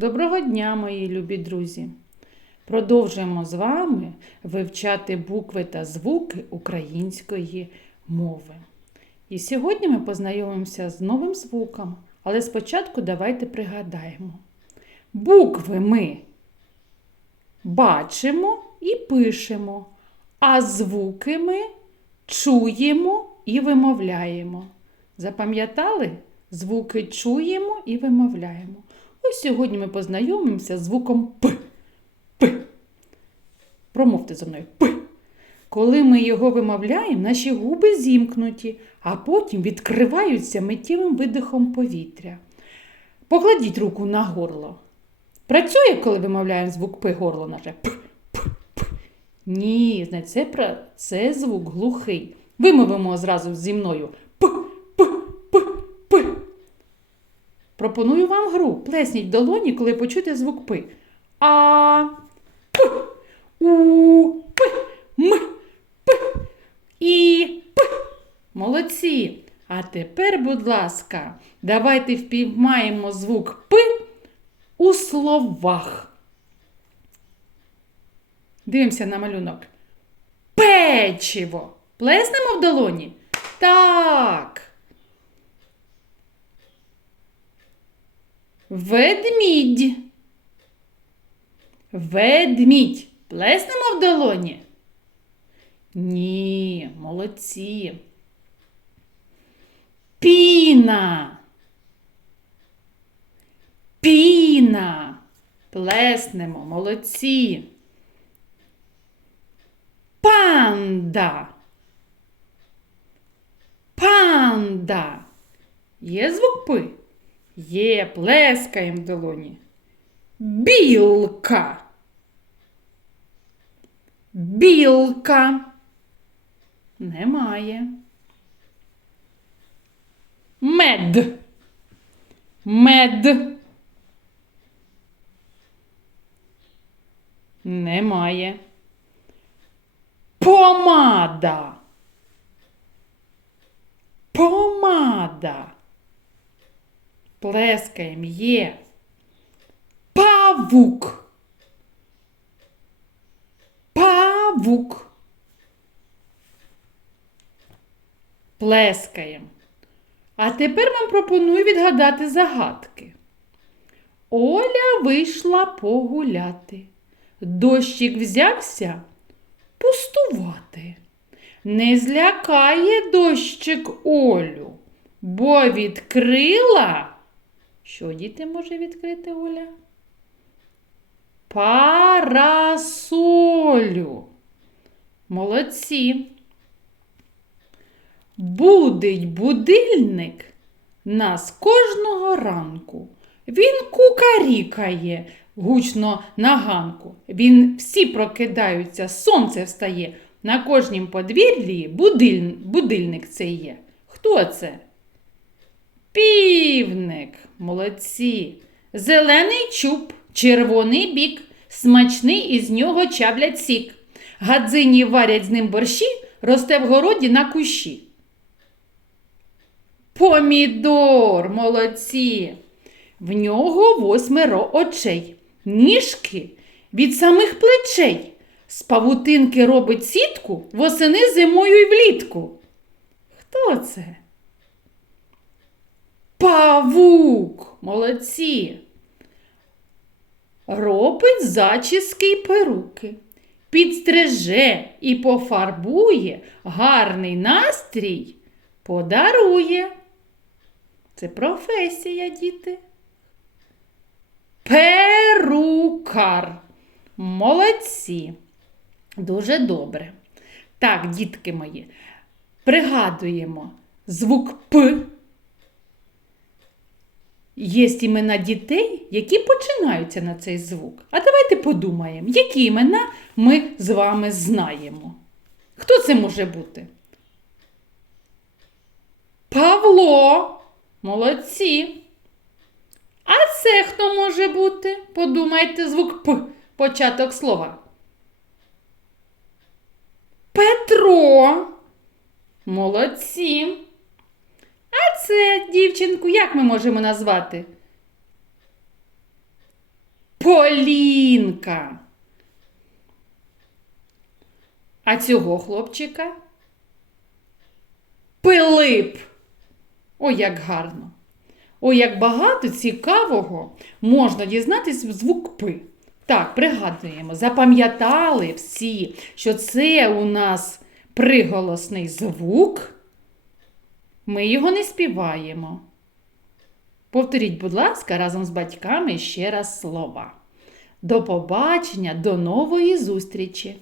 Доброго дня, мої любі друзі! Продовжуємо з вами вивчати букви та звуки української мови. І сьогодні ми познайомимося з новим звуком, але спочатку давайте пригадаємо. Букви ми бачимо і пишемо, а звуки ми чуємо і вимовляємо. Запам'ятали? Звуки чуємо і вимовляємо. Ось сьогодні ми познайомимося з звуком П. П. Промовте за мною П. Коли ми його вимовляємо, наші губи зімкнуті, а потім відкриваються миттєвим видихом повітря. Покладіть руку на горло. Працює, коли вимовляємо звук П горло наше П. Ні, це, це звук глухий. Вимовимо зразу зі мною П. П. П. П. Пропоную вам гру. Плесніть долоні, коли почуєте звук П. А. П. У. П. М. П. І. П. Молодці. А тепер, будь ласка, давайте впіймаємо звук П у словах. Дивимося на малюнок. Печиво. Плеснемо в долоні? Так. Ведмідь. Ведмідь. Плеснемо в долоні? Ні, молодці. Піна. Піна. Плеснемо, молодці. Панда. Панда. Є звук П? Є, плескаємо в долоні. Білка. Білка. Немає. Мед. Мед. Немає. Помада. Помада. Плескаємо є. Павук. Павук. Плескаємо. А тепер вам пропоную відгадати загадки. Оля вийшла погуляти. Дощик взявся пустувати. Не злякає дощик Олю, бо відкрила. Що діти може відкрити Оля? Парасолю. Молодці. Будить будильник нас кожного ранку. Він кукарікає гучно на ганку. Він всі прокидаються, сонце встає. На кожнім подвір'ї будиль... будильник це є. Хто це? Півник, молодці. Зелений чуб, червоний бік, смачний із нього чавлять сік. Гадзині варять з ним борщі, росте в городі на кущі. Помідор, молодці. В нього восьмеро очей, ніжки від самих плечей. З павутинки робить сітку восени зимою й влітку. Хто це? Павук, молодці. Робить зачіски й перуки, підстриже і пофарбує, гарний настрій подарує. Це професія, діти. Перукар. Молодці. Дуже добре. Так, дітки мої, пригадуємо звук П. Є імена дітей, які починаються на цей звук. А давайте подумаємо, які імена ми з вами знаємо. Хто це може бути? Павло. Молодці. А це хто може бути? Подумайте звук П, початок слова. Петро. Молодці. Це, дівчинку, як ми можемо назвати? Полінка. А цього хлопчика? Пилип. Ой, як гарно. Ой, як багато цікавого можна дізнатись в звук П. Так, пригадуємо, запам'ятали всі, що це у нас приголосний звук. Ми його не співаємо. Повторіть, будь ласка, разом з батьками ще раз слова. До побачення, до нової зустрічі!